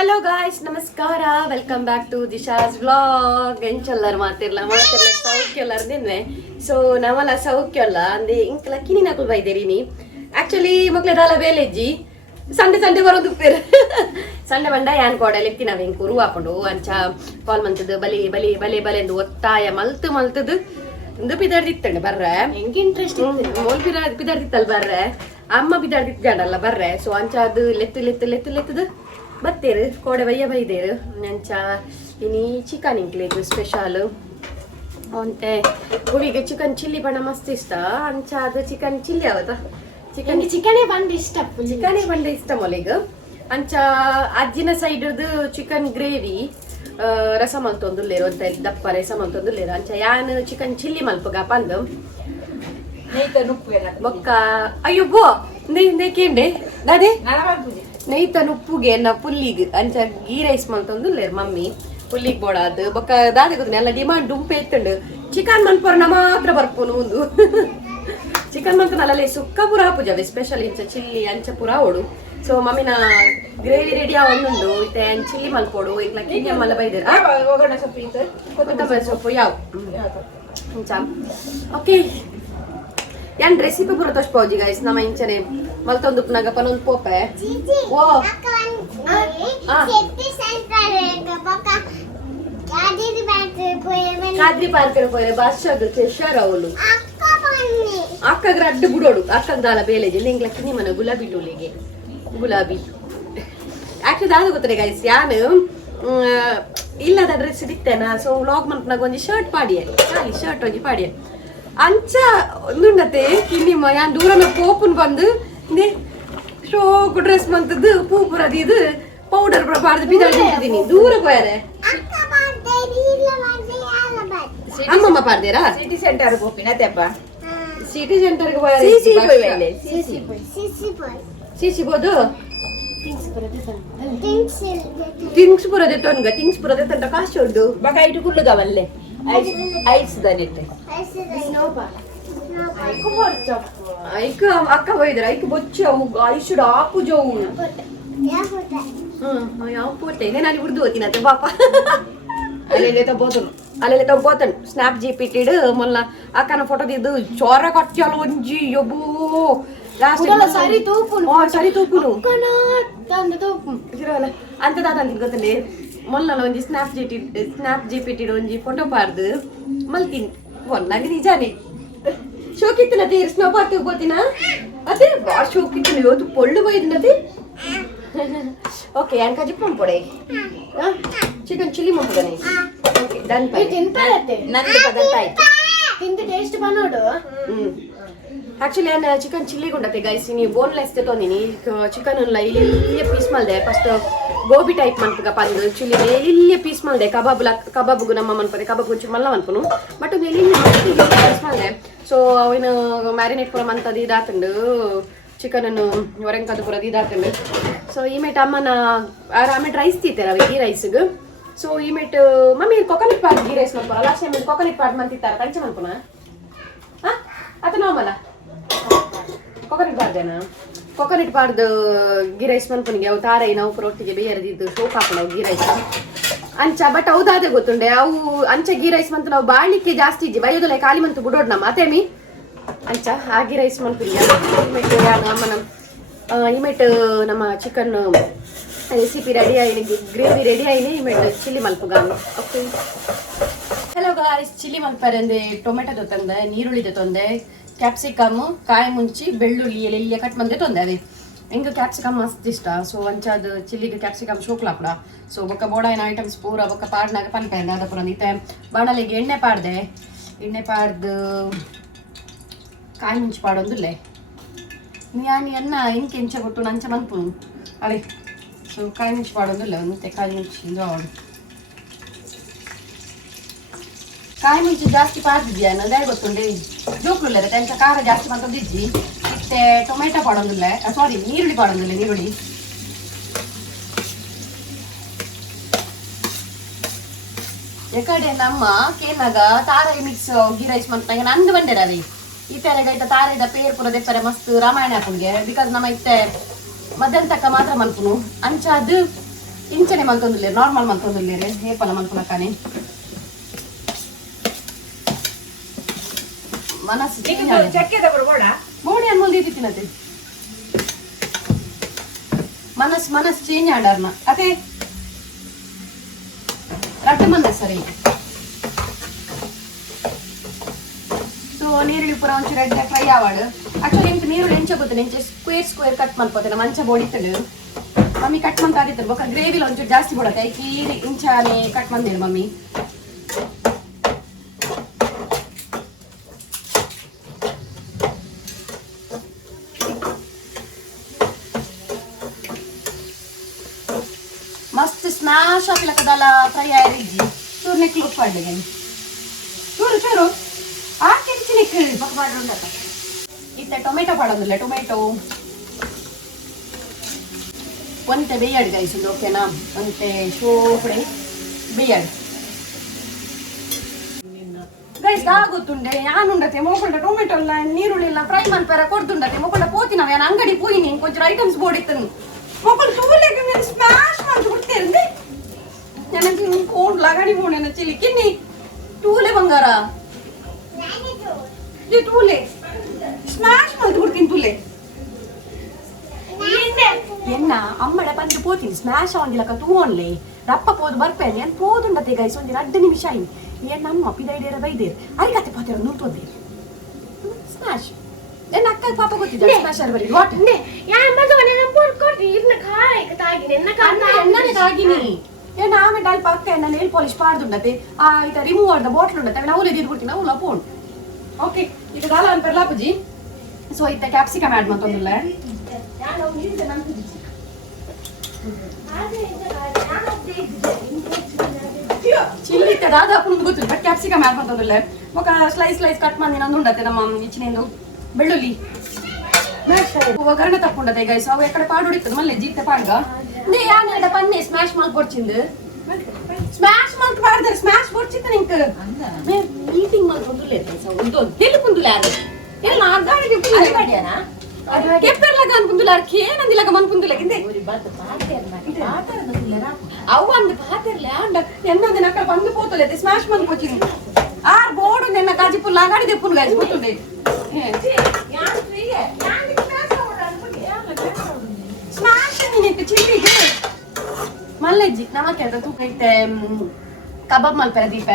Hello guys, ನಮಸ್ಕಾರ. Welcome back to Disha's vlog. ಎಂಚಲ್ಲರು ಮಾತಿರ್ಲ ಸೌಖ್ಯಲ್ಲರ್ದೇನೆ. ಸೊ ನಮ್ಮಲ್ಲ ಸೌಖ್ಯಲ್ಲ ಅಂದೆ ಇಂಕಲ ಕಿನಿ ನಕಲು ಬೈದೇರಿನಿ. ಆಕ್ಚುಲಿ ಮಕ್ಳೆ ದಾಲ ಬೇಲೆಜ್ಜಿ ಸಂಡೆ ಬರೋದು ಪೇರು ಸಂಡೆ ಬಂಡ ಯಾನ್ ಕೋಡೆ ಲೆಕ್ಕಿನ ಹೆಂಗ್ ಕುರು ಹಾಕೊಂಡು ಅಂಚ ಕಾಲ್ ಮಂತದ್ದು ಬಲಿ ಬಲಿ ಬಲೆ ಬಲೆ ಎಂದು ಒತ್ತಾಯ ಮಲ್ತದು ಒಂದು ಪಿದಾಡ್ದಿತ್ತಂಡೆ ಬರ್ರೆ ಹೆಂಗೆ ಇಂಟ್ರೆಸ್ಟ್ ಮೋಲ್ ಪಿದಾಡ್ದಿತ್ತಲ್ ಬರ್ರೆ ಅಮ್ಮ ಪಿದಾಡ್ದಿತ್ತಲ್ಲ ಬರ್ರೆ. ಸೊ ಅಂಚ ಅದು ಲೆತ್ತದು ಬತ್ತೇರು ಕೋಡೆ ಬಯ್ಯ ಬೈದೇರು ಅಂಚ ಇನಿ ಚಿಕನ್ ಇಂಕ್ಲೇದು ಸ್ಪೆಷಲ್ ಅಂತೆ ಹುಳಿಗೆ ಚಿಕನ್ ಚಿಲ್ಲಿ ಬಣ್ಣ ಮಸ್ತ್ ಇಷ್ಟ. ಅಂಚ ಅದು ಚಿಕನ್ ಚಿಲ್ಲಿ ಆವತ್ತ ಚಿಕನೇ ಬಂದು ಇಷ್ಟ ಮೊಲೆಗ್ ಅಂಚ ಅಜ್ಜಿನ ಸೈಡ್ದು ಚಿಕನ್ ಗ್ರೇವಿ ರಸ ಮಲ್ತೊಂದುಲ್ಲೇರು ಅಂತ ದಪ್ಪ ರಸ ಮಲ್ತೊಂದುಲ್ಲೇರು ಅಂಚ ಯಾನ್ ಚಿಕನ್ ಚಿಲ್ಲಿ ಮಲ್ಪಗ ಪಂದು ಬೊಕ್ಕ ಅಯ್ಯೋ ಬೋ ನೇಕೇಂಡೆ ದಾದೆ ನೈತನ್ ಉಪ್ಪುಗೆ ನಾ ಪುಲ್ಲಿಗ್ ಅಂಚ ಗೀ ರೈಸ್ ಮಲ್ತೊಂದುಲ್ಲೇರು ಮಮ್ಮಿ ಪುಲ್ಲಿಗ್ ಬೋಡಾದ್ ಬೊಕ್ಕ ದಾದೆ ಗೊತ್ತ ಎಲ್ಲ ಡಿಮಾಂಡ್ ಡುಂಪೆ ಎತ್ತಂಡು ಚಿಕನ್ ಮಲ್ಪರ್ನ ಮಾತ್ರ ಬರ್ಪುನು ಒಂದು ಚಿಕನ್ ಮಲ್ತು ನಲ್ಲೇ ಸುಕ್ಕ ಪುರ ಹಾಪುಜಾವೆ ಸ್ಪೆಷಲ್ ಇಂಚ ಚಿಲ್ಲಿ ಅಂಚ ಪುರ ಓಡು. ಸೊ ಮಮ್ಮಿನ ಗ್ರೇವಿ ರೆಡಿ ಆವೊಂದುಂಡು ಇತ್ತೆ ಚಿಲ್ಲಿ ಮಲ್ಪೋಡು ಈಗ ಕಿಂಡಿ ಮಲ್ಲ ಬೈದೇರ ಕೊತ್ತಂಬರಿ ಸೊಪ್ಪು ಯಾವ ಅಂಚ ಓಕೆ ಯಾನ್ ರೆಸಿಪಿ ಪೂರ ತೋರ್ಸ್ಪೋಜಿ ಗೈಸ್ ನಮ್ಮ ಇಂಚನೆ ಮಲ್ತೊಂದು ನಗ ಪನೊಂದು ಪೋಪೆ ಓ ಕಾದ್ರಿ ಪಾರ್ಕ್ ಪೋಯೆ ಬಾಷಾಗ ಶೇರ್ ಅವಳು ಅಕ್ಕಗ ಅಡ್ಡು ಬಿಡೋಡು ಅಕ್ಕಗ ದಾಲ ಬೇಲೆಜಿ ಲಿಂಗ್ಲ ಕಿನಿ ಮನ ಗುಲಾಬಿ ಟೂಲಿಗೆ ಗುಲಾಬಿ ಆಕ್ಚುಲಿ ದಾದ ಗೊತ್ತರೆ ಗೈಸ್ ಯಾನು ಇಲ್ಲದ ಡ್ರೆಸ್ ಇತ್ತೇನ. ಸೊ ವ್ಲಾಗ್ ಮನ್ಪನಾಗ ಒಂಜಿ ಶರ್ಟ್ ಪಾಡಿಯೆ ಖಾಲಿ ಶರ್ಟ್ ಒಂಜಿ ಪಾಡಿಯೆ ಅಂಚ ಒಂದುಂಡತೆ ಕಿನ್ನಿಮ್ಮ ಯಾನ್ ದೂರನ ಪೋಪುನ್ ಬಂದು ಶೋಕು ಡ್ರೆಸ್ ಮಂತದ್ದು ಪೂ ಪುರದ ಇದು ಪೌಡರ್ ಪಾಡ್ದು ಬಿದ್ದಾಡ್ತೀನಿ ದೂರ ಪೋಯಾರೆ ಅಮ್ಮಮ್ಮ ಪಾಡ್ದೇರಾ ಸಿಟಿ ಸೆಂಟರ್ ಹೋಪಿನ ತೆಪ್ಪ ಸಿಟಿ ಸೆಂಟರ್ ಸಿಸಿ ಬೋದು ಥಿಂಗ್ಸ್ ಪುರದೆ ತೊನ್ಗ ಥಿಂಗ್ಸ್ ಪುರದೆ ತಂಡ ಕಾಸು ಉಂಟು ಬಕ ಇಟ್ಟು ಕುಳ್ಳುಗವಲ್ಲೇ ಐಸ್ ದನಿತ್ತೆ ಐಕ ಅಕ್ಕ ಬೈದ್ರ ಐಕ ಬೊಚ್ಚ ಐಶುಡ್ ಆಪು ಜೋವು ಯಾವ ಪೋತೆ ನಾನು ಉರ್ದು ಹೋಗ್ತೀನಿ ಪಾಪ ಅಲ್ಲೆಲ್ಲ ತಗೋತನ್ ಸ್ನಾಪ್ ಜಿಪಿಟಿಡ್ ಮೊಲ್ಲ ಅಕ್ಕನ ಫೋಟೋ ದಿದ್ದು ಚೋರ ಕಟ್ಟಲ್ಲ ಒಂಜಿ ಯೊಬ್ಬೂ ಸರಿ ತೂಪುನು ಅಂತದಾದಂತ ಗೊತ್ತಲ್ಲಿ ಮೊಲ್ಲ ಒಂಜಿ ಸ್ನಾಪ್ ಜಿಪಿಟಿಡ್ ಒಂಜಿ ಫೋಟೋ ಪಾರ್ದು ಮಲ್ತೀನಿ ಒಂದಾಗಿ ನಿಜಾನೇ ಶೋಕಿತ್ತಿನ ತೀರ್ ಸ್ನೋ ಪಾರ್ಕ್ ಹೋಗ್ಬೋತಿನ ಅದೇ ಬಾ ಶೋಕಿತ್ತಿನ ಇವತ್ತು ಪೊಳ್ಳು ಬೈದಿನದೆ ಓಕೆ ಯಾನ್ಕ ಜಿಪ್ಪಂ ಪೊಡೆ ಚಿಕನ್ ಚಿಲ್ಲಿ ಮಂಪುಗನೆ ಓಕೆ ಡನ್ ಪೈ ನಂದು ಪದಾರ್ಥ ಆಯ್ತು ತಿಂದು ಟೇಸ್ಟ್ ಬನ್ನೋಡು. ಆಕ್ಚುಲಿ ನಾನು ಚಿಕನ್ ಚಿಲ್ಲಿ ಗುಂಡತೆ ಗೈಸ್ ನೀವು ಬೋನ್ಲೆಸ್ ತೊಗೊಂಡಿನಿ ಚಿಕನ್ ಇಲ್ಲಿಯ ಪೀಸ್ ಮಲ್ದೆ ಫಸ್ಟ್ ಗೋಬಿ ಟೈಪ್ ಮನ್ಪುಗ ಪಂದು ಚಿಲ್ಲಿ ಇಲ್ಲಿಯ ಪೀಸ್ ಮಲ್ದೆ ಕಬಾಬ್ಗು ನಮ್ಮ ಮನ್ಪದೆ ಕಬಾಬ್ ಒಂಚೂರು ಮಲ್ಲ ಮನ್ಪುನು ಬಟ್ ಒಂದು ಇಲ್ಲಿ ಪೀಸ್ ಮಲ್ದೆ. ಸೊ ಅವಿನ ಮ್ಯಾರಿನೇಟ್ ಪುರ ಮಂತದ್ದು ಇದಾತಂಡು ಚಿಕನ್ ಅನ್ನು ಹೊರಂಕದು ಪುರದ ಇದಾತಂಡು. ಸೊ ಈ ಮೇಟ್ ಅಮ್ಮನ ಆಮೇಲೆ ರೈಸ್ ತೀತಾರ ಗೀ ರೈಸ್ಗೆ. ಸೊ ಈ ಮೇಟ್ mummy coconut part ghee rice ಮನ್ಪುನ ಲಾಸ್ಟ್ ಟೈಮ್ ಕೊಕೊನಟ್ ಪಾರ್ಟ್ ಮಂತಿತ್ತಾರ ಕಂಚ ಮನ್ಪುನ ಅತ ನಾರ್ಮಲ ಕೊಕೊನಟ್ ಪಾರ್ದು ಗೀ ರೈಸ್ ಮನ್ಪುನಿಗೆ ಅವು ತಾರೈ ನಾವು ರೊಟ್ಟಿಗೆ ಬೇಯರದಿದ್ದು ಶೋಕ್ ಹಾಕೊಂಡು ಗೀ ರೈಸ್ ಅಂಚ ಬಟ್ ಹೌದಾದೆ ಗೊತ್ತುಂಡೆ ಅವು ಅಂಚ ಗೀ ರೈಸ್ ಮಂತು ನಾವು ಬಾಳಿಕೆ ಜಾಸ್ತಿ ಇಜ್ಜಿ ಬೈಯೋದಲ್ಲ ಖಾಲಿ ಮಂತು ಬಿಡೋಡ್ ನಮ್ಮ ಅತೇಮಿ ಅಂಚ ಆ ಗೀ ರೈಸ್ ಮನ್ಪುನಿಗೆ ಅಮ್ಮನ ಇಮೇಟ್ ನಮ್ಮ ಚಿಕನ್ ರೆಸಿಪಿ ರೆಡಿ ಆಯ್ನಿ ಗ್ರೇವಿ ರೆಡಿ ಆಯ್ನಿ ಇಮೇಟ್ ಚಿಲ್ಲಿ ಮಲ್ಪುಗ ಓಕೆ. ಹಲೋ ಗಾಯ್ಸ್, ಚಿಲ್ಲಿ ಮಲ್ಪರಂದೆ ಟೊಮೆಟೊ ತಂದೆ ನೀರುಳ್ಳಿದೆ ತೊಂದೆ ಕ್ಯಾಪ್ಸಿಕಮ್ ಕಾಯಿ ಮುಂಚಿ ಬೆಳ್ಳುಳ್ಳಿ ಎಲ್ಲ ಕಟ್ ಮಂದೆ ತೊಂದೆ ಅದೇ ಹೆಂಗೆ ಕ್ಯಾಪ್ಸಿಕಮ್ ಮಸ್ತ್ ಇಷ್ಟ. ಸೊ ಅಂಚದು ಚಿಲ್ಲಿಗೆ ಕ್ಯಾಪ್ಸಿಕಮ್ ಶೋಕ್ಲಾಪುಡ. ಸೊ ಬೊಕ್ಕ ಬೋಡಾಯಿನ ಐಟಮ್ಸ್ ಪೂರ ಬೊಕ್ಕ ಪಾಡ್ನಾಗ ಪನ್ಪೆಂದೆ ಅದ ಪುರ ನೀತೆ ಬಾಣಲಿಗೆ ಎಣ್ಣೆ ಪಾಡ್ದು ಕಾಯಿ ಮುಂಚಿ ಪಾಡೊಂದುಲ್ಲೆ ನಾನು ಅನ್ನ ಇಂಕೆ ಇಂಚ ಕೊಟ್ಟು ನಂಚ ಮನ್ಪುನು ಅದೇ. ಸೊ ಕಾಯಿ ಮುಂಚಿ ಪಾಡೊಂದುಲ್ಲ ಮತ್ತೆ ಕಾಯಿ ಮುಂಚಿ ಆಡು ಕಾಯಿ ಮುಂಚಿ ಜಾಸ್ತಿ ಪಾಡ್ದಿದ್ಯಾ ಅನ್ನೋದೇ ಗೊತ್ತುಂಡೆ ಜೋಕ್ಲುಲ್ಲ ತೆಂಚ ಖಾರ ಜಾಸ್ತಿ ಮಂತದ್ದಿದ್ದಿ ಮತ್ತೆ ಟೊಮೆಟೊ ಪಾಡೊಂದಿಲ್ಲ ಸಾರಿ ನೀರುಳ್ಳಿ ಪಾಡೊಂದಿಲ್ಲ ನೀರುಳ್ಳಿ ಎಕಡೆ ನಮ್ಮ ಕೇನಾಗ ತಾರಾಯಿ ಮಿಕ್ಸ್ ಗೀ ರೈಸ್ ಮಂತಾಗ ನಂದು ಬಂಡೆ ರವಿ ಈ ತೆರೆಗೈತ ತಾರಾಯಿದ ಪೇರ್ ಪುರ ದೆಪ್ಪರೆ ಮಸ್ತ್ ರಾಮಾಯಣ ಹಾಕೊಂಡ್ಗೆ ಬಿಕಾಸ್ ನಮ್ಮ ಇತ್ತೆ ಮಧ್ಯಾಹ್ನ ತಕ್ಕ ಮಾತ್ರ ಮನ್ಪುನು ಅಂಚ ಅದು ಇಂಚನೆ ಮಲ್ತೊಂದಿಲ್ಲ ನಾರ್ಮಲ್ ಮಲ್ತೊಂದಿಲ್ಲ ಹೇಪಲ ಮಲ್ಕೊಳಕಾನೆ ಮನಸ್ಸು ಚಕ್ಕೆದ ಬರ್ಬೋಡ ಬೋಡಿ ಅನ್ಮೋಲ್ ತಿನ್ನತೆ ಮನಸ್ ಚೇಂಜ್ ಆಡಾರ್ನ ಅದೇ ರಟ್ಟು ಮಂದ ಸರಿ ಸೊ ನೀರುಳ್ಳಿ ಪೂರ ಒಂಚೂರು ರೆಡ್ ಫ್ರೈ ಆವಾಡು ಆಕ್ಚುಲಿ ಎಂಟು ನೀರುಳ್ಳಿ ಎಂಚ ಗೊತ್ತಿಲ್ಲ ಎಂಚೆ ಸ್ಕ್ವೇರ್ ಕಟ್ ಮಾಡ್ಕೋತೇನೆ ಮಂಚ ಬೋಡಿತ್ತಳು ಮಮ್ಮಿ ಕಟ್ ಮಂತ್ ಆಗಿತ್ತು ಬೇಕಾದ್ರೆ ಗ್ರೇವಿಲಿ ಒಂಚೂರು ಜಾಸ್ತಿ ಬೋಡತ್ತೆ ಕೀರಿ ಇಂಚಾನೆ ಕಟ್ ಮಂದಿರು ಮಮ್ಮಿ ಮಸ್ತ್ ಸ್ಮ್ಯಾಶ್ ಹಾಕ್ಲಕ್ಕದಲ್ಲ ಫ್ರೈ ಆಯ್ರಿಜ್ಜಿ ಚೂರು ನೆಕ್ಲು ಉಪ್ಪಾಡ್ಲಿಗೆ ಚೂರು ಹಾಕಿ ನೆಕ್ಕು ಇತ್ತೆ ಟೊಮೆಟೊ ಪಾಡೋದಿಲ್ಲ ಟೊಮೆಟೊ ಒಂತೆ ಬೇಯಾಡು ಗೈಸ್ ಒಂದು ಓಕೆನಾ ಒಂತೆ ಶೋಪಡೆ ಬೇಯಾಡು ಗೈಸ್ ಗೊತ್ತುಂಡೆ ಯಾನುಂಡತೆ ಮೋಕೊಂಡ ಟೊಮೆಟೊ ಎಲ್ಲ ನೀರುಳ್ಳಿ ಎಲ್ಲ ಫ್ರೈ ಮಾಡ್ಪಾರ ಕೊಡ್ದುಂಡತೆ ಮೋಕೊಂಡ ಪೋತಿ ನಾವು ಯಾನು ಅಂಗಡಿ ಪೋಯಿನಿ ಕೊಂಚ ಐಟಮ್ಸ್ ಬೋಡಿತ್ತು ಮಕ್ಕಳು ತೂಲೆಗೆ ಮೇಲೆ ಸ್ಮ್ಯಾಶ್ ಮಾಡಿ ಬಿಡ್ತೇನೆ ನನಗೆ ಕೋಂಡ್ ಲಗಾಡಿ ಬೋಣೆನ ಚಿಲಿ ಕಿನ್ನಿ ತೂಲೆ ಬಂಗಾರ ತೂಲೆ ಸ್ಮ್ಯಾಶ್ ಮಾಡಿ ಬಿಡ್ತೀನಿ ತೂಲೆ ಎನ್ನ ಅಮ್ಮಡ ಬಂದು ಪೋತೀನಿ ಸ್ಮ್ಯಾಶ್ ಆವಂದಿಲ್ಲಕ ತೂವನ್ಲೆ ರಪ್ಪ ಪೋದು ಬರ್ಪೇನೆ ಏನು ಪೋದುಂಡತೆ ಗೈಸ್ ಒಂದಿನ 2 ನಿಮಿಷ ಆಯ್ತು ಏನು ನಮ್ಮ ಪಿದೈಡೇರ ಬೈದೇರು ಅರಿಗತ್ತೆ ಪಾತಿರ ನೂತೋದೆ ಸ್ಮ್ಯಾಶ್ ನನ್ನ ಅಕ್ಕ ಪಾಪ ಗೊತ್ತಿದ್ದ ಸ್ಮ್ಯಾಶ್ ಆರ್ ಬರಿ ವಾಟ್ ನೆ ಯಾ ಮಗ ನನ್ನ ಪೋಡ್ ಕೊಡಿ ಇನ್ನ ಖಾಯ್ ತಾಗಿನಿ ನನ್ನ ಕಾರಣ ಎನ್ನನೆ ತಾಗಿನಿ ಏನ ಆಮೆ ಡಲ್ ಪಕ್ಕ ಎನ್ನ ನೇಲ್ ಪಾಲಿಶ್ ಪಾಡ್ದುಂಡತೆ ಆ ಇತ ರಿಮೂವ್ ಆದ ಬಾಟಲ್ ಉಂಡತೆ ಅವನ ಅವಲೆ ದಿರ್ಬಿಡ್ತೀನಿ ಅವಲ ಪೋಂಡ್ ಓಕೆ ಇದು ದಾಲ ಅಂತ ಪರ್ಲಾಪುಜಿ ಸೊ ಇತ್ತ ಕ್ಯಾಪ್ಸಿಕಮ್ ಆಡ್ ಮಾಡ್ತೊಂದಿಲ್ಲ ಯಾನೋ ನಿಂತೆ ನಾನು ಕುದಿಸಿ ಚಿಲ್ಲಿ ದಾದ ಪುಂದು ಗೊತ್ತಿಲ್ಲ ಬಟ್ ಕ್ಯಾಪ್ಸಿಕಮ್ ಆಡ್ ಮಾಡ್ತೊಂದಿಲ್ಲ ಮೊಕ ಸ್ಲೈಸ್ ಕಟ್ ಮಾಡಿ ನಾನು ಉಂಡತೆ ನಮ್ಮ ಇಚ್ಚಿನಿಂದು ಬೆಳ್ಳುಳ್ಳಿ ಒಗ್ಗರಣೆ ತಕ್ಕೊಂಡದೆ ಗೈಸ್ ಅವು ಎಕಡೆ ಪಾಡು ಹೊಡಿತದ ಮಲ್ಲೆ ಜೀತೆ ಪಾಡ್ಗ ನೇ ಯಾನ ಪನ್ನೆ ಸ್ಮ್ಯಾಶ್ ಮಾಡಿ ಕೊಡ್ಚಿಂದು ಸ್ಮ್ಯಾಶ್ ಮಾಡಿ ಪಾಡ್ದಾರೆ ಸ್ಮ್ಯಾಶ್ ಕೊಡ್ಚಿತ್ತ ನಿಂಕ ಮೀಟಿಂಗ್ ಮಾಡಿ ಬಂದುಲೆ ಒಂದು ಎಲ್ಲಿ ಕುಂದುಲ ಯಾರು ಎಲ್ಲ ಅಗಾಡಿಗೆ ಅಗಾಡಿಯಾನಾ ಕೆಪ್ಪೆರ್ಲಗ ಅನ್ಕುಂದುಲ ಅರ್ಕೆ ನಂದಿಲಗ ಮನ್ಕುಂದುಲ ಗಿಂದೆ ಅವು ಅಂದು ಪಾತಿರ್ಲ ಅಂಡ ಎನ್ನದೆ ನಕ್ಕ ಬಂದು ಪೋತಲೆ ಸ್ಮ್ಯಾಶ್ ಮಾಡಿ ಕೊಚ್ಚಿಂದು ಆರ್ ಬೋರ್ಡ್ ನೆನ್ನ ಕಾಜಿ ಪುಲ್ಲ ಅಗಾಡಿದೆ ಪುಲ್ ಗೈಸ್ ಗೊತ್ತುಂಡೆ ಸ್ಮ್ಯಾಶ್ ನಿನಕ್ಕೆ ಚಿಲ್ಲಿಗೆ ಮಲ್ಲೆಜ್ಜಿ ನಮಕ್ಕೆ ಅದು ತೂಕ ಐತೆ ಕಬಾಬ್ ಮಲ್ಪೆರ ದೀಪ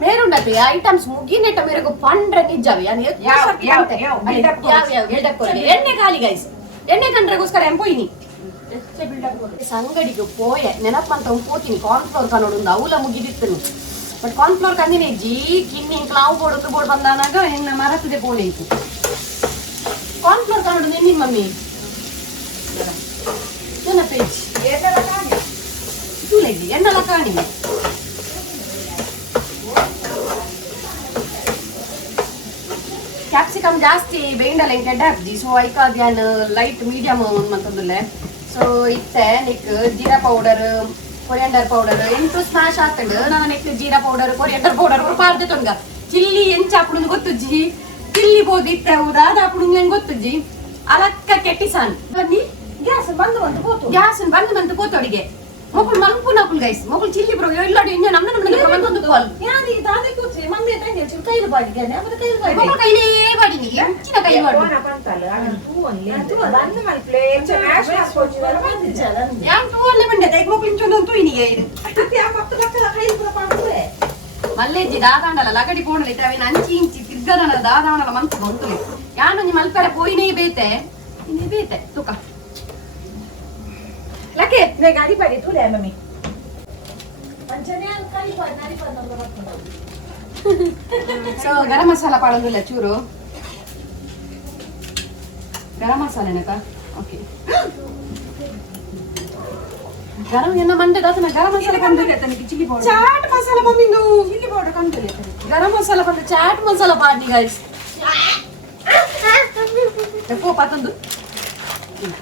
ಮೇರುಂಡತೆ ಐಟಮ್ಸ್ ಮುಗಿನೆಟ್ಟ ಮೇರೆಗೂ ಪಂಡ್ರೆ ನಿಜಾವೆ ಎಣ್ಣೆ ಖಾಲಿ ಗೈಸ್ ಎಣ್ಣೆ ಕಂಡ್ರೆಗೋಸ್ಕರ ಎಂಪೋಯಿನಿ ಸಂಗಡಿಗೆ ಪೋಯೆ ನೆನಪಂತ ಪೋತೀನಿ ಕಾರ್ನ್ಫ್ಲೋರ್ ಕನ್ನೋಡು ಅವಲ ಮುಗಿದಿತ್ತು ಬಟ್ ಕಾರ್ನ್ಫ್ಲೋರ್ ಕಂದಿನಿ ಜಿ ಕಿನ್ನಿ ಕ್ಲಾವ್ ಬೋರ್ಡ್ ಬಂದಾನಾಗ ಹೆಣ್ಣ ಮರತದೆ ಪೋಣೆ ಇತ್ತು ಕಾರ್ನ್ಫ್ಲೋರ್ ಕನ್ನೋಡು ನಿನ್ನಿ ಮಮ್ಮಿ ಪೇಜ್ ಎಣ್ಣೆಲ್ಲ ಕಾಣಿ ಕ್ಯಾಪ್ಸಿಕಮ್ ಜಾಸ್ತಿ ಬೇಂಡಲ್ಲ ಕೆಡ್ಡ ಹಾಕ್ದಿ ಸೊ ಐಕಾದ್ಯಾನ್ ಲೈಟ್ ಮೀಡಿಯಮ್ ಮತ್ತೊಂದುಲ್ಲೆ ಸೊ ಇತ್ತೆ ನಿಕ್ ಜೀರಾ ಪೌಡರ್ ಕೊರಿಯಂಡರ್ ಪೌಡರ್ ಎಂಟು ಸ್ಮ್ಯಾಶ್ ಹಾಕೊಂಡು ನಾನು ನೆಕ್ಸ್ಟ್ ಜೀರಾ ಪೌಡರ್ ಕೊರಿಯಂಡರ್ ಪೌಡರ್ ಪಾರ್ದೆ ತೊಂಗ ಚಿಲ್ಲಿ ಎಂಚ ಹಾಕೊಂಡು ಗೊತ್ತುಜ್ಜಿ ಚಿಲ್ಲಿ ಬೋದು ಇತ್ತೆ ಹೌದಾ ಅದು ಹಾಕೊಂಡು ಹೆಂಗ್ ಗೊತ್ತುಜ್ಜಿ ಅಲಕ್ಕ ಕೆಟ್ಟಿಸಾನ್ ಬನ್ನಿ ಗ್ಯಾಸ್ ಬಂದು ಪೋತೋಡಿಗೆ ಮಕ್ಕಳು ಮಲ್ಪು ನಕುಲ್ ಗೈಸ್ ಮಕ್ಕಳು ಚಿಲ್ಲಿ ಬ್ರೋ ಎಲ್ಲಾಡಿ ಇನ್ನ ನಮ್ಮನ್ನ ಬಂದೊಂದು ಕಾಲ್ ಯಾರಿ ದಾದೆ ಕೂತ್ರೆ ಮಮ್ಮಿ ಹತ್ರ ಹೇಳ್ತೀನಿ ಕೈಲು ಬಾಡಿಗೆ ಅವರ ಕೈಲು ಬಾಡಿ ಮಕ್ಕಳು ಕೈಲೇ ಬಾಡಿನಿ ಎಂಚಿನ ಕೈಲು ಬಾಡಿ ಫೋನ್ ಬಂತಲ್ಲ ಟೂ ಒನ್ಲಿ ಬಂದು ಮಲ್ಪ್ಲೆ ಮ್ಯಾಶ್ ಹಾಕೋಚಿದಲ್ಲ ಬಂದಿದ್ದಲ್ಲ ಯಾನ್ ಟೂ ಒನ್ಲಿ ಬಂದೆ ದೈಕ್ ಮಕ್ಕಳು ಇಂಚೊಂದು ಇನಿಗೆ ಇದು ಮತ್ತೆ ಆ ಮಕ್ಕಳು ಲಕ್ಷಲ ಕೈಲು ಪುರ ಪಾಡುವೆ ಮಲ್ಲೆಜ್ಜಿ ದಾದಾಂಡಲ ಲಗಡಿ ಪೋಣಲಿ ಇತ್ತವೆ ಅಂಚಿ ಇಂಚಿ ತಿರ್ಗದನ ದಾದಾಂಡಲ ಮಂತು ಬಂತು ಯಾನು ನಿ ಮಲ್ಪರೆ ಪೋಯಿನೇ ಬೇತೆ ಇನಿ ಬೇತೆ ತುಕ ಲಕ್ಕೆ ನೇ ಗಾಡಿ ಪಾಡಿ ತುಲೆ ಮಮ್ಮಿ ಅಂಚನೆ ಕಾಲಿ ಪಾಡಿ ನಾರಿ ಪಾಡಿ ಸೊ ಗರಂ ಮಸಾಲ ಪಾಡೋದಿಲ್ಲ ಚೂರು ಗರಂ ಮಸಾಲೆನಕ ಓಕೆ ಗರಂ ಎನ್ನ ಮಂಡೆ ದಾತನ ಗರಂ ಮಸಾಲ ಕಂದಿದೆ ತನಿಗೆ ಚಿಲ್ಲಿ ಪೌಡರ್ ಚಾಟ್ ಮಸಾಲ ಮಮ್ಮಿಂದು ಚಿಲ್ಲಿ ಪೌಡರ್ ಕಂದಿದೆ ಗರಂ ಮಸಾಲ ಬಂದು ಚಾಟ್ ಮಸಾಲ ಪಾಡಿ ಗೈಸ್ ಎಪ್ಪೋ ಪಾತಂದು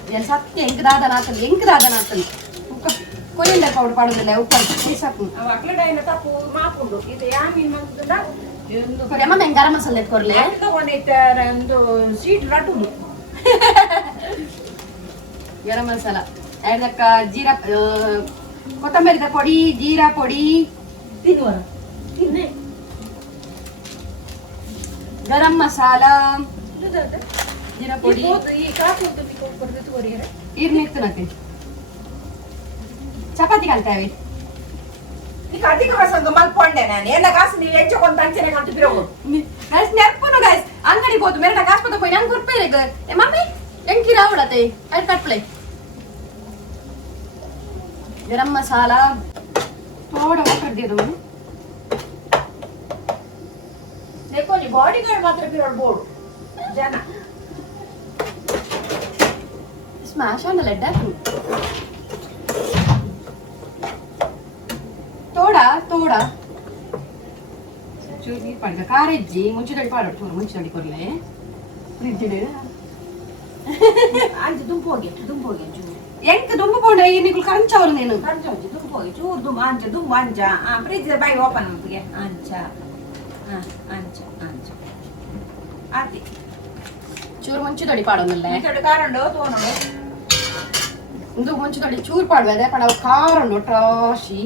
ಎಲ್ಲಿ ಸತ್ಯ ಹೆಂಗ್ ದಾದನಾತಲ್ಲಿ ಕೊರಿಯಂಡರ್ ಪೌಡರ್ ಪಾಡೋದಿಲ್ಲ ಉಪ್ಪು ಸಾಕು ಅಮ್ಮ ಹೆಂಗ್ ಗರಂ ಮಸಾಲೆ ಎತ್ಕೊರ್ಲೆ ಒಂದು ಸ್ವೀಟ್ ರಟುದು ಗರಂ ಮಸಾಲ ಅದಕ್ಕ ಜೀರಾ ಕೊತ್ತಂಬರಿದ ಪೊಡಿ, ಜೀರಾ ಪೊಡಿ, ತಿನ್ನುವ ತಿನ್ನೆ ಗರಂ ಮಸಾಲ, ಜೀರಾ ಪೊಡಿ, ಇರ್ನಿರ್ತನಕ್ಕೆ ಚಪಾತಿ ಕಲ್ತೇವೆ. ಈಗ ಅಧಿಕ ಸಂಘ ಮಲ್ಕೊಂಡೆ ನಾನು ಎಲ್ಲ ಕಾಸು ನೀವು ಹೆಚ್ಚಕೊಂತ ಅಂಚನೆ ಕಂತು ಬಿರೋಗು ಗೈಸ್ ನೆರ್ಪುನು ಗೈಸ್ ಅಂಗಡಿ ಹೋದು ಮೇರಟ ಕಾಸ್ಪದ ಹೋಯ್ ನಂಗೆ ಗುರ್ಪೇರೆ ಮಮ್ಮಿ ಎಂಕಿ ರಾವಳತೆ ಐಟ್ ಕಟ್ಪ್ಲೆ ಗರಂ ಮಸಾಲ थोड़ा वाटर दे दो देखो जी बॉडी गार्ड मात्र बिरोड बोर्ड जाना स्मैश ऑन द लेड थोड़ा थोड़ा चूर ನೀರು ಪಡ್ಗ ಕಾರೆಜ್ಜಿ ಮುಂಚಿದಡಿ ಪಾಡೋಡು ಚೂರು ಮುಂಚಿದಡಿ ಕೊರ್ಲೆ ಫ್ರಿಡ್ಜ್ ಇದೆ ಅಂಜ ದುಂಪೋಗೆ ಚೂರು ಎಂತ ದುಂಬು ಕೊಂಡ ಏನಿಗಳು ಕಂಚವಳು ನೀನು ಕಂಚೋಜಿ ದುಂಪೋಗೆ ಚೂರು ದುಂಬ ಅಂಜ ಫ್ರಿಡ್ಜ್ ಬೈ ಓಪನ್ ಮಾಡ್ತಿಗೆ ಅಂಚ ಆತಿ ಚೂರು ಮುಂಚಿದಡಿ ಪಾಡೋನಲ್ಲ ಚೂರು ಕಾರಂಡು ತೋನೋಡು ಇಂದು ಮುಂಚಿದಡಿ ಚೂರು ಪಾಡ್ಬೇದೆ ಪಡ ಕಾರಂಡು ಟ್ರಾಶಿ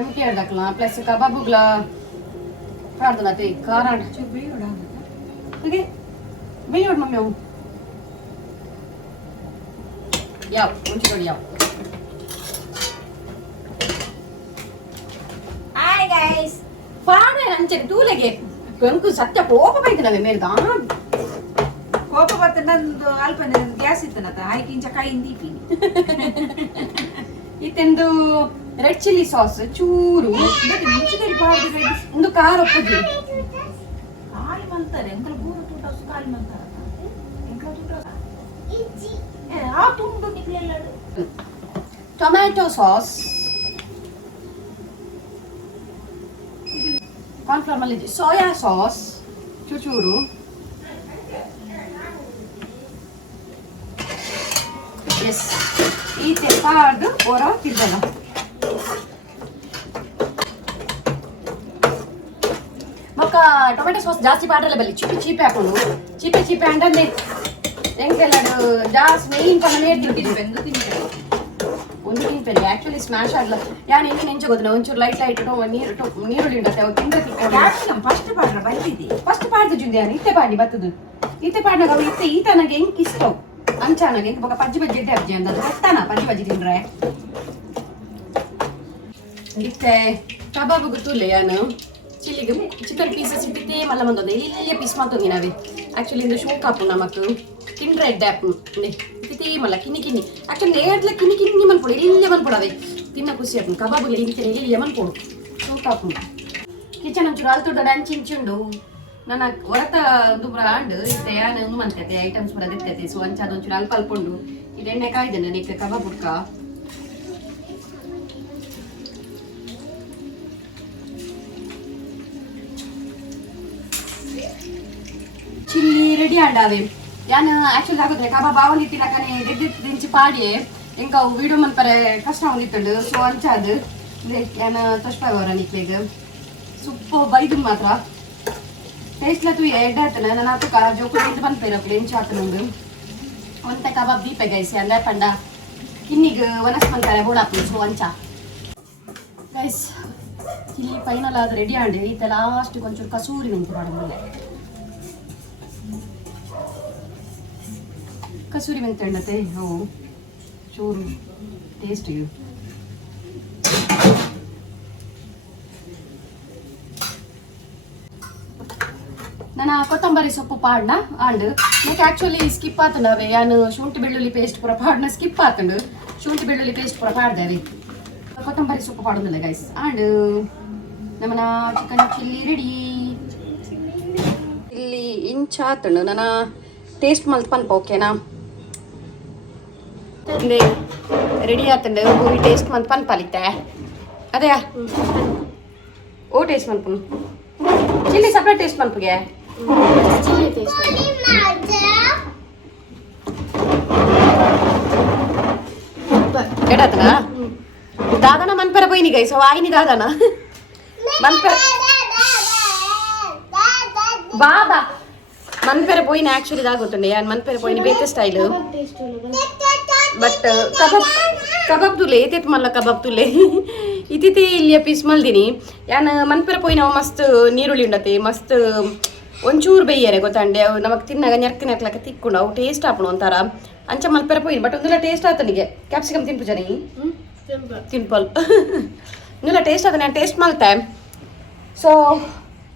ಎಂಟಿ ಆಡ್ದಕ್ಲ ಪ್ಲಸ್ ಕಬಾಬುಗ್ಲ ಪಾಡ್ದನತೆ ಕಾರಂಡ್ ಚೂರು ಬೇಯೋಡ ಹಾಗೆ ಬೇಯೋಡ್ ಮಮ್ಮಿ ಅವು ಯಾವ ಮುಂಚಿದಡಿ ಯಾವ ಹಾಯ್ ಗೈಸ್ ಪಾಡೆ ಅಂಚೆ ತೂಲೆಗೆ ಕಂಕು ಸತ್ಯ ಕೋಪ ಬೈತು ನವೆ ಮೇಲೆ ಕೋಪ ಬತ್ತ ನಂದು ಅಲ್ಪ ಗ್ಯಾಸ್ ಇತ್ತನತ ಆಯ್ಕಿಂಚ ಕೈಯಿಂದ ದೀಪಿನಿ ಇತ್ತೆಂದು ರೆಡ್ ಚಿಲ್ಲಿ ಸಾಸ್ ಚೂರು ಮುಂಚಿದಡಿ ಪಾಡ್ದು ಒಂದು ಖಾರ ಒಪ್ಪುದು ಖಾಲಿ ಮಂತಾರೆ ಎಂಕಲ ಬೂರ ತೂಟ ಖಾಲಿ ಮಂತಾರ ಎಂಕಲ ತೂಟ ಆ ತುಂಡು ನಿಕ್ಲೆಲ್ಲ ಟೊಮ್ಯಾಟೊ ಸಾಸ್ ಕಾರ್ನ್ಫ್ಲವರ್ ಮಲ್ಲಿಗೆ ಸೋಯಾ ಸಾಸ್ ಚೂರು ಎಸ್ ಈ ತೆಪ್ಪಾರ್ದು ಓರ ತಿರ್ಗಲ್ಲ ಮೊಕ್ಕ ಟೊಮೆಟೊ ಸಾಸ್ ಜಾಸ್ತಿ ಪಾಡಲ್ಲ ಬಲ್ಲಿ ಚೀಪೆ ಹಾಕೊಂಡು ಚೀಪೆ ಅಂಡಲ್ಲಿ ಎಂಗೆಲ್ಲ ಜಾಸ್ತಿ ಮೇಯ್ನ್ ಪಣ ನೇರ್ತಿರ್ತೀನಿ ಬೆಂದು ತಿಂತೇವೆ ಒಂದು ತಿಂತೇನೆ ಆಕ್ಚುಲಿ ಸ್ಮ್ಯಾಶ್ ಆಗಲ್ಲ ಯಾರು ಎಣ್ಣೆ ನೆಂಚು ಗೊತ್ತಿಲ್ಲ ಒಂಚೂರು ಲೈಟ್ ನೀರುಳ್ಳಿ ಉಂಟತ್ತೆ ಅವು ತಿಂದ ಫಸ್ಟ್ ಪಾಡ್ರ ಬಂದಿದ್ದಿ ಫಸ್ಟ್ ಪಾಡ್ದು ಜುಂದಿ ನಾನು ಇತ್ತೆ ಪಾಡಿ ಬತ್ತದು ಇತ್ತೆ ಪಾಡ್ನಾಗ ಅವು ಇತ್ತೆ ಈತನಾಗೆ ಹೆಂಗೆ ಇಷ್ಟವು ಅಂಚಾನಾಗೆ ಹೆಂಗೆ ಬೊಕ್ಕ ಪಜ್ಜಿ ಬಜ್ಜಿ ಇದ್ದೆ ಅಜ್ಜಿ ಅಂದದ್ದು ಗೊತ್ತಾನ ಪಜ್ಜಿ ಬಜ್ಜಿ ತಿಂದ್ರೆ ಇತ್ತೆ ಕಬಾಬ್ ಗೊತ್ತಿಲ್ಲ ಯಾನು ಚಿಲ್ಲಿಗೆ ಚಿಕನ್ ಪೀಸಸ್ ಇಟ್ಟಿದ್ದೇ ಮಲ್ಲ ಬಂದದ್ದು ಇಲ್ಲೇ ಪೀಸ್ ಮಾತೊಂಗಿ ನಾವೇ ಆಕ್ಚುಲಿ ಇಂದು ಶೋಕ್ ಹಾಪು ನಮಕ್ ತಿಂಡ್ರೆ ಡ್ಯಾಪ್ ಇಟ್ಟಿತೇ ಮಲ್ಲ ಕಿನ್ನಿ ಆಕ್ಚುಲಿ ನೇಡ್ಲ ಕಿನ್ನಿ ಮನ್ಪೊಡು ಇಲ್ಲೇ ಮನ್ಪೊಡವೆ ತಿನ್ನ ಖುಷಿ ಆಪು ಕಬಾಬುಗಳು ಇಂತಿನ ಇಲ್ಲೇ ಮನ್ಪೊಡು ಶೋಕ್ ಹಾಪು ಕಿಚನ್ ಒಂಚೂರು ಅಲ್ತುಡ್ಡ ಅಂಚಿಂಚುಂಡು ನನ್ನ ಹೊರತ ದುಬ್ರ ಆಂಡು ಇತ್ತೆ ಯಾನು ಒಂದು ಮಂತೈತೆ ಐಟಮ್ಸ್ ಬರೋದು ಇರ್ತೈತೆ ಸೊ ಅಂಚ ಅದೊಂಚೂರು ಅಲ್ಪ ಅಲ್ಪೊಂಡು ಇದು ಎಣ್ಣೆ ಕಾಯ್ದೇನೆ ನೆಕ್ ಕಬಾಬ್ ಹುಡ್ಕ ಚಿಲ್ಲಿ ರೆಡಿ ಆಂಡಾವೆ ಯಾನು ಆಕ್ಚುಲಿ ಆಗುತ್ತೆ ಕಬಾಬ್ ಆವಲಿ ತಿನ್ನಕನೆ ದಿಂಚಿ ಪಾಡಿ ಎಂಕ ವೀಡಿಯೋ ಮನ್ಪರೆ ಕಷ್ಟ ಹೊಂದಿತ್ತಂಡು ಸೊ ಅಂಚಾದು ಯಾನ ತೋಷ್ಪಾಗವ್ರ ನಿಕ್ಲೆಗ್ ಸೂಪರ್ ಬೈದು ಮಾತ್ರ ಟೇಸ್ಟ್ಲ ತೂ ಎಡ್ ಆಯ್ತನ ನಾನು ಆತಕ ಜೋಕು ಇದು ಬಂದ್ಪೇರ ಎಂಚು ಆತನಂದು ಒಂತ ಕಬಾಬ್ ದೀಪೆ ಗೈಸಿ ಅಂದ ಪಂಡ ಇನ್ನಿಗೆ ವನಸ್ ಬಂತಾರೆ ಬೋಡಾಪು ಸೊ ಅಂಚ ಗೈಸ್ ಇಲ್ಲಿ ಫೈನಲ್ ಆದ ರೆಡಿ ಆಂಡಿ ಈತ ಲಾಸ್ಟ್ ಒಂಚೂರು ಕಸೂರಿ ಮೆಂತಿ ಮಾಡೋದಿಲ್ಲ ಕಸೂರಿ ಮೆಂತಿ ಎಣ್ಣತೆ ಅವು ಚೂರು ಟೇಸ್ಟ್ ಇವು ನಾನು ಕೊತ್ತಂಬರಿ ಸೊಪ್ಪು ಪಾಡ್ನ ಆಂಡ್ ನೆಕ್ ಆಕ್ಚುಲಿ ಸ್ಕಿಪ್ ಆತನವೆ ಯಾನು ಶುಂಠಿ ಬೆಳ್ಳುಳ್ಳಿ ಪೇಸ್ಟ್ ಪೂರ ಪಾಡ್ನ ಸ್ಕಿಪ್ ಆತಂಡು ಶುಂಠಿ ಬೆಳ್ಳುಳ್ಳಿ ಪೇಸ್ಟ್ ಪೂರ ಪಾಡ್ದೇವೆ ಕೊತ್ತಂಬರಿ ಸೊಪ್ಪು ಪಾಡೋದಿಲ್ಲ ಗೈಸ್ ಆಂಡ್ ನಮ್ಮನ ಚಿಕನ್ ಚಿಲ್ಲಿ ರೆಡಿ ಇಲ್ಲಿ ಇಂಚ್ ಆತಂಡು ನನ್ನ ಟೇಸ್ಟ್ ಮಲ್ತ್ ಪನ್ಪ ಓಕೆನಾ ಇಂದೆ ರೆಡಿ ಆತಂಡು ಹೋಗಿ ಟೇಸ್ಟ್ ಮಂತ್ ಪನ್ಪಲಿತ್ತೆ ಅದೇ ಓ ಟೇಸ್ಟ್ ಮನ್ಪನು ಚಿಲ್ಲಿ ಸಪ್ರೇಟ್ ಟೇಸ್ಟ್ ಮನ್ಪಗೆ ಚಿಲ್ಲಿ ಟೇಸ್ಟ್ ಎಡಾತನ ದಾದನ ಮನ್ಪೆರ ಬೈನಿ ಗೈಸ್ ವಾಯಿನಿ ದಾದನ ಮನ್ಪೆರ ಬಾಬಾ ಮನ್ಪೆರ ಪೋಯಿನ ಆಕ್ಚುಲಿ ಇದಾಗುತ್ತಂಡೆ ಯಾನ್ ಮನ್ಪೆರ ಪೋಯಿನಿ ಬೇತೆ ಸ್ಟೈಲ್ ಬಟ್ ಕಬಾಬ್ ಕಬಾಬ್ ತುಲೆ ಏತೇತ್ ಮಲ್ಲ ಕಬಾಬ್ ತುಲೆ ಇತಿತಿ ಇಲ್ಲಿಯ ಪೀಸ್ ಮಲ್ದಿನಿ ಯಾನ್ ಮನ್ಪೆರ ಪೋಯಿ ನಾವು ಮಸ್ತ್ ನೀರುಳ್ಳಿ ಉಂಡತೆ ಮಸ್ತ್ ಒಂಚೂರು ಬೇಯ್ಯರೆ ಗೊತ್ತಂಡೆ ಅವು ನಮಕ್ ತಿನ್ನಾಗ ನೆರ್ಕಲಕ್ಕ ತಿಕ್ಕೊಂಡು ಅವು ಟೇಸ್ಟ್ ಆಪಣು ಒಂಥರ ಅಂಚ ಮಲ್ಪೆರ ಪೋಯಿ ಬಟ್ ಒಂದೆಲ್ಲ ಟೇಸ್ಟ್ ಆತನಿಗೆ ಕ್ಯಾಪ್ಸಿಕಮ್ ತಿನ್ಪು ಜನಿ ತಿನ್ಪಲ್ ಒಂದೆಲ್ಲ ಟೇಸ್ಟ್ ಆತ ನಾನು ಟೇಸ್ಟ್ ಮಲ್ತೆ ಸೊ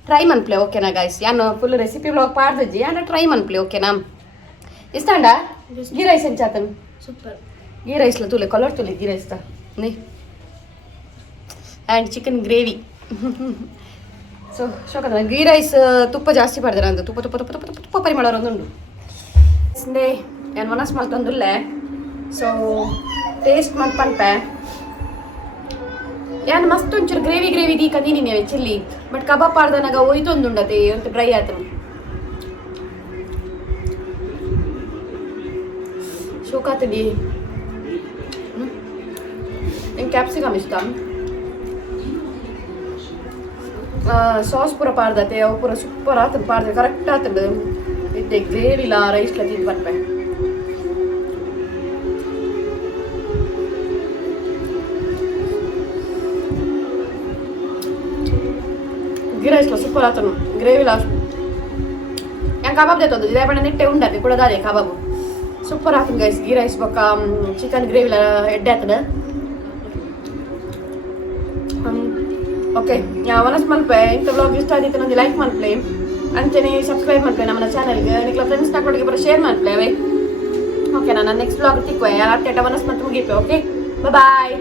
ಟ್ರೈ ಮನ್ಪ್ಲೆ ಓಕೆನಾ ಗೈಸ್ ಯಾನು ಫುಲ್ ರೆಸಿಪಿ ಬ್ಲಾಗ್ ಪಾಡ್ದಜ್ಜಿ ಯಾನ ಟ್ರೈ ಮನ್ಪ್ಲೆ ಓಕೆನಾ ಇಸ್ತಾಂಡ ಗೀ ರೈಸ್ ಎಂಚಾತನ್ ಸೂಪರ್ ಗೀ ರೈಸ್ಲ ತುಲೆ ಕಲರ್ ತುಲೆ ಗೀ ರೈಸ್ ನೀ ಆ್ಯಂಡ್ ಚಿಕನ್ ಗ್ರೇವಿ ಸೊ ಶೋಕದ ಗೀ ರೈಸ್ ತುಪ್ಪ ಜಾಸ್ತಿ ಮಾಡಿದ್ರೆ ಅಂದು ತುಪ್ಪ ತುಪ್ಪ ತುಪ್ಪ ತುಪ್ಪ ತುಪ್ಪ ಪರಿ ಮಾಡೋರು ಒಂದುಂಡು ಸಂಡೆ ಏನು ಮನಸ್ಸು ಮಾಡ್ತಂದುಲ್ಲೆ ಸೊ ಟೇಸ್ಟ್ ಮಾಡ್ಪಂಪೆ ಯಾನ್ ಮಸ್ತ್ ಒಂಚೂರು ಗ್ರೇವಿ ದೀಕ ನೀನಿನೇ ಚಿಲ್ಲಿ ಬಟ್ ಕಬಾಬ್ ಪಾಡ್ದನಾಗ ಒಯ್ತೊಂದುಂಡತೆ ಒಂದು ಡ್ರೈ ಆಯ್ತು ಶೋಕಾತಡಿ ನಂಗೆ ಕ್ಯಾಪ್ಸಿಕಮ್ ಇಷ್ಟ ಸಾಸ್ ಪೂರ ಪಾಡ್ದತೆ ಅವು ಪೂರ ಸೂಪರ್ ಆತದ ಪಾಡ್ದೆ ಕರೆಕ್ಟ್ ಆತದ ಇತ್ತೆ ಗ್ರೇವಿಲ ರೈಸ್ಲ ತಿಂದು ಬರ್ಪೆ ಗೀ ರೈಸ್ಲ ಸೂಪರ್ ಆತನು ಗ್ರೇವಿಲ ഞാൻ കബാബ് ದೇತೋದು ಇದೇ ನೆಟ್ಟೆ ಉಂಡಾತೆ ಕೂಡ ದಾದೆ ಕಬಾಬು ಸೂಪರ್ ಆತನ ಗೈಸ್ ಗೀ ರೈಸ್ ಬೊಕ್ಕ ಚಿಕನ್ ಗ್ರೇವಿಲ ಎಡ್ಡೆ ಆತದ ಓಕೆ ಮನಸ್ಸು ಮಲ್ಪೆ ಇಂಥ ವ್ಲಾಗ್ ಇಷ್ಟ ಆದಿತ್ತು ನಂಗೆ ಲೈಕ್ ಮಲ್ಪೆ ಅಂಚನೆ ಸಬ್ಸ್ಕ್ರೈಬ್ ಮಲ್ಪೆ ನಮ್ಮ ಚಾನಲ್ಗೆ ನಿಕ್ಲ ಫ್ರೆಂಡ್ಸ್ ನಾಕೊಟ್ಟಿಗೆ ಬರೋ ಶೇರ್ ಮಲ್ಪೆ ಓಕೆ ನಾನು ನೆಕ್ಸ್ಟ್ ವ್ಲಾಗ್ ತಿಕ್ವೆ ಯಾರು ಅಟ್ಟೆಟ ಮನಸ್ಸು ಮತ್ತೆ ಮುಗಿಪೆ ಓಕೆ ಬಾಯ್